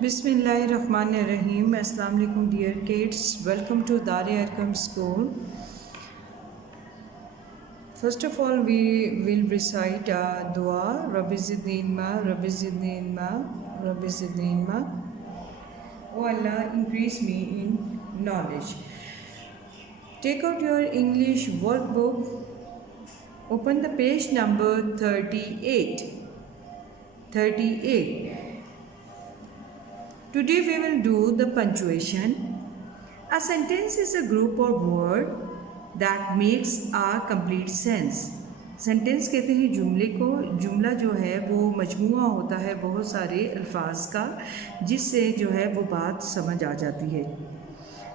Bismillahirrahmanirrahim. Assalamu alaikum dear kids. Welcome to Darya Arkam School. First of all, we will recite a dua. Rabbi zidni ilma, Rabbi zidni ilma, Rabbi zidni ilma. Oh Allah, increase me in knowledge. Take out your English workbook. Open the page number 38. 38. Today we will do the punctuation. A sentence is a group or word that makes a complete sense. Sentence कहते हैं जुमले को. जुमला जो है वो मजमूआ होता है बहुत सारे अल्फाज का, जिससे जो है वो बात समझ आ जाती है.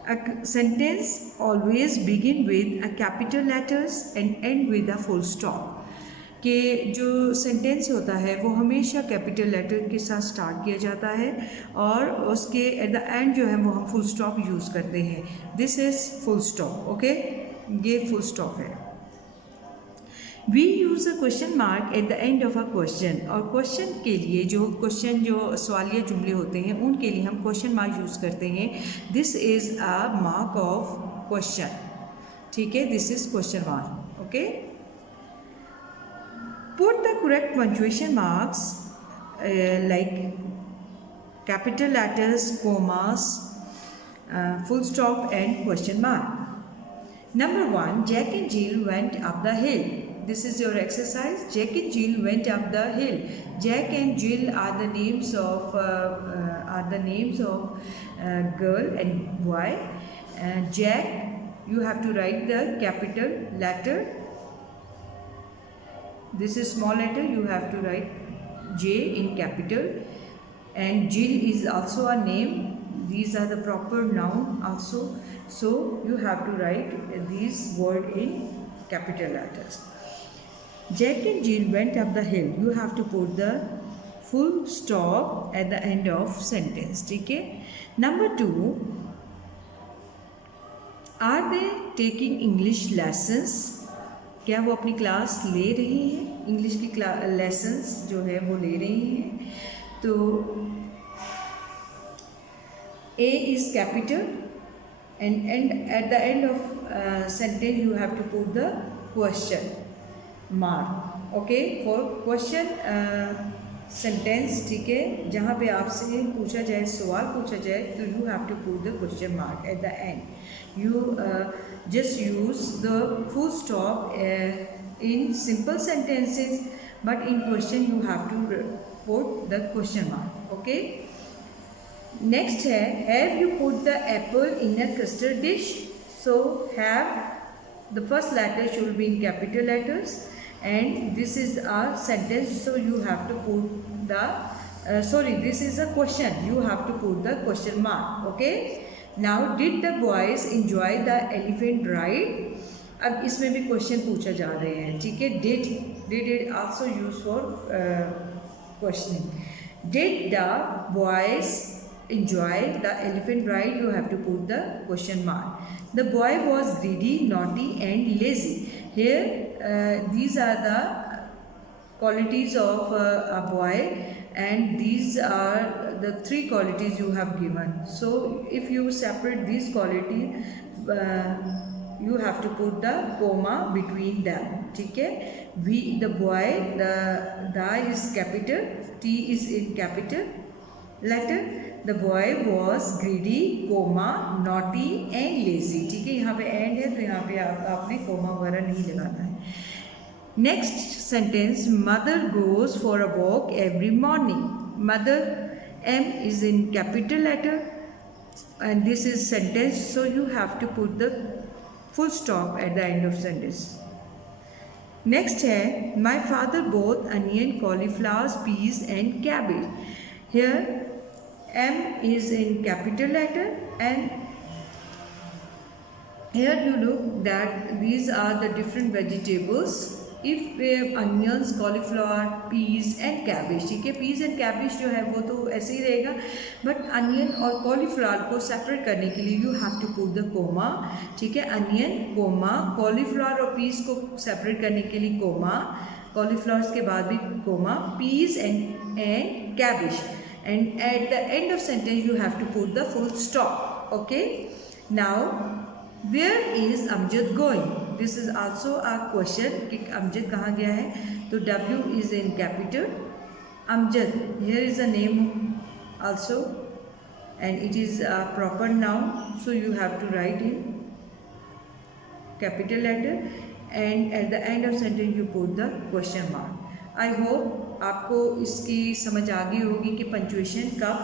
A sentence always begin with a capital letters and end with a full stop. कि जो सेंटेंस होता है वो हमेशा कैपिटल लेटर के साथ स्टार्ट किया जाता है और उसके एट द एंड जो है वो हम फुल स्टॉप यूज़ करते हैं. This is full stop. Okay, ये फुल स्टॉप है. We use a question mark at the end of a question. और क्वेश्चन के लिए जो सवालिया जुमले होते हैं उनके लिए हम क्वेश्चन मार्क यूज़ करते हैं. This is a mark of question. ठीक है, this is question mark. Okay, put the correct punctuation marks like capital letters, commas, full stop and question mark. Number 1, Jack and Jill went up the hill. This is your exercise. Jack and Jill went up the hill. Jack and Jill are the names of girl and boy. Jack, you have to write the capital letter. This is small letter, you have to write J in capital. And Jill is also a name. These are the proper noun also. So you have to write these word in capital letters. Jack and Jill went up the hill. You have to put the full stop at the end of sentence. Okay. Number 2, are they taking English lessons? क्या वो अपनी class ले रही हैं? English की lessons जो है वो ले रही हैं. तो A is capital and at the end of sentence you have to put the question mark. Okay, for question sentence. ठीक है, जहाँ पे आपसे पूछा जाए, सवाल पूछा जाए, तो you have to put the question mark at the end. You just use the full stop in simple sentences, but in question you have to put the question mark. Okay. Next है, have you put the apple in a custard dish? So have, the first letter should be in capital letters and this is a sentence, so you have to put the this is a question, you have to put the question mark. Okay. Now, did the boys enjoy the elephant ride? अब इसमें भी question पूछा जा रहे हैं. ठीक है, did it also used for questioning. Did the boys enjoy the elephant ride? You have to put the question mark. The boy was greedy, naughty and lazy. Here these are the qualities of a boy, and these are the 3 qualities you have given. So if you separate these qualities, you have to put the comma between them. ठीक है, the boy, the is capital, T is in capital letter. The boy was greedy, comma, naughty and lazy. ठीक है, यहाँ पे end है तो यहाँ पे आपने comma वगैरह नहीं लगाना है. Next sentence, mother goes for a walk every morning. Mother, M is in capital letter and this is sentence, so you have to put the full stop at the end of sentence. Next है, my father bought onion, cauliflowers, peas and cabbage. Here M is in capital letter and here you look that these are the different vegetables. If we have onions, cauliflower, peas and cabbage. ठीक है, peas and cabbage जो है वो तो ऐसे ही रहेगा, but onion और cauliflower को सेपरेट करने के लिए you have to put the comma. ठीक है, onion, comma, cauliflower और peas को सेपरेट करने के लिए comma, cauliflowers के बाद भी comma, peas and cabbage. and at the end of sentence you have to put the full stop. Okay, now where is Amjad going? This is also a question कि Amjad कहाँ गया है. तो W is in capital. Amjad, here is a name also and it is a proper noun, so you have to write in capital letter and at the end of sentence you put the question mark. I hope आपको इसकी समझ आ गई होगी कि punctuation कब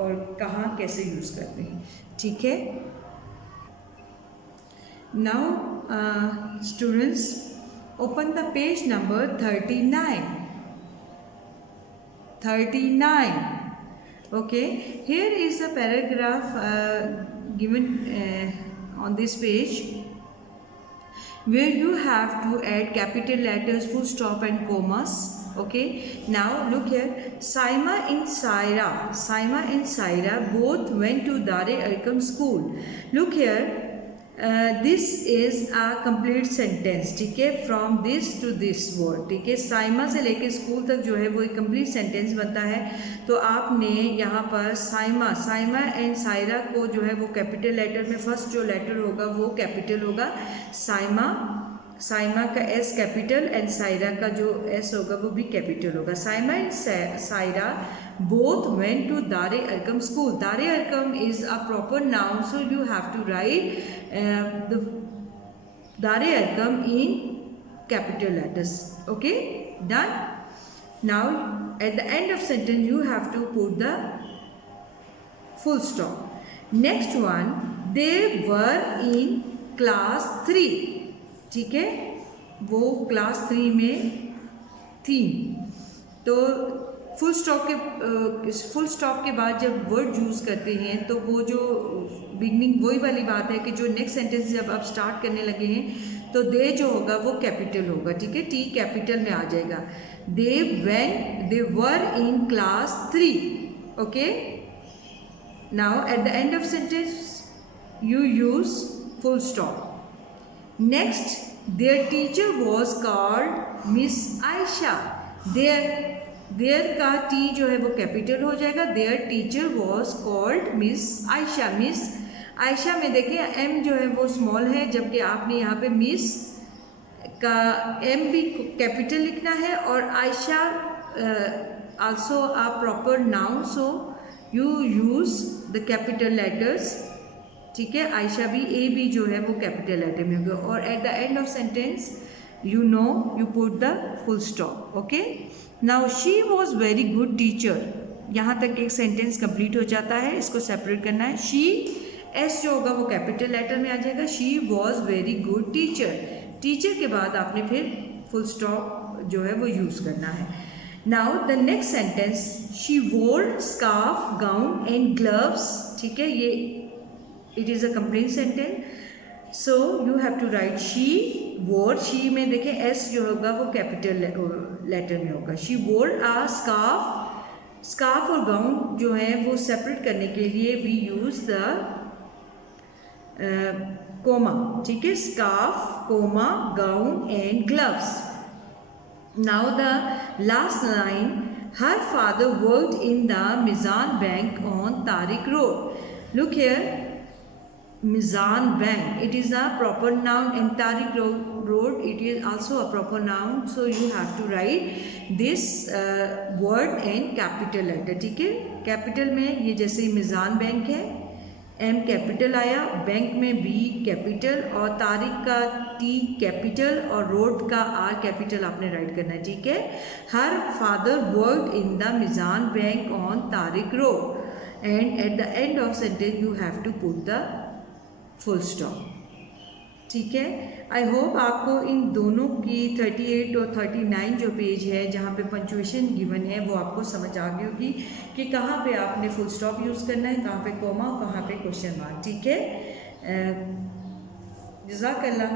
और कहाँ कैसे यूज़ करते हैं. ठीक है. Now students, open the page number 39. Okay, here is a paragraph given on this page where you have to add capital letters, full stop and commas. Okay, now look here. Saima and Saira both went to Dare Arqam school. Look here, this is a complete sentence. ठीक है, from this to this word. ठीक है, साइमा से लेके school तक जो है वो एक कंप्लीट सेंटेंस बनता है. तो आपने यहाँ पर साइमा एंड सायरा को जो है वो कैपिटल लेटर में फर्स्ट जो लेटर होगा वो कैपिटल होगा. साइमा का एस कैपिटल एंड सायरा का जो एस होगा वो भी कैपिटल होगा. Saima and Saira both went to Dare Arqam school. Dare Arqam is a proper noun, so you have to write the Dare Arqam in capital letters. Okay, done. Now at the end of sentence you have to put the full stop. Next one, they were in class 3. ठीक है, वो class 3 में थी. तो full stop के बाद जब word use करते हैं तो वो जो बिगनिंग वही वाली बात है कि जो नेक्स्ट सेंटेंस जब आप स्टार्ट करने लगे हैं तो दे जो होगा वो कैपिटल होगा. ठीक है, टी कैपिटल में आ जाएगा. They were in class 3. Okay, now at the end of sentence you use full stop. Next, there teacher was called miss Ayesha. There का टी जो है वो कैपिटल हो जाएगा. There teacher was called miss Ayesha. Miss Ayesha में देखिए एम जो है वो स्मॉल है, जबकि आपने यहाँ पे मिस का एम भी कैपिटल लिखना है और Ayesha also a proper noun, so you use the capital letters. ठीक है, आयशा भी ए भी जो है वो कैपिटल लेटर में होगा. और eight the end of sentence you put the full stop. Okay, now she was very good teacher. यहाँ तक एक सेंटेंस कंप्लीट हो जाता है. इसको सेपरेट करना है. she एस जो होगा वो कैपिटल लेटर में आ जाएगा. she was very good teacher. Teacher के बाद आपने फिर फुल स्टॉप जो है वो यूज़ करना है. now the next sentence, she wore scarf, gown and gloves. ठीक है, ये it is a complete sentence. So you have to write she wore. she में देखें s जो होगा वो कैपिटल लेटर में होगा. she wore a scarf और गाउन जो है वो सेपरेट करने के लिए we use the comma. ठीक है, scarf, comma, gown and gloves. now the last line, her father worked in the Mizan Bank on Tariq Road. look here, Mizan Bank, it is a proper noun, and Tariq Road, it is also a proper noun, so you have to write this word in capital letter. ठीक है, capital में ये जैसे Mizan bank है, M capital आया, bank में B capital और तारिक का टी कैपिटल और रोड का आर कैपिटल आपने राइट करना है. ठीक है, her father worked in the Mizan bank on Tariq road and at the end of sentence you have to put the full stop. ठीक है, आई होप आपको इन दोनों की 38 और 39 जो पेज है जहाँ पे पंचुएशन गिवन है वो आपको समझ आ गई होगी कि कहाँ पे आपने फुल स्टॉप यूज़ करना है, कहाँ पे कॉमा और कहाँ पे क्वेश्चन मार्क. ठीक है, जज़ाकल्लाह.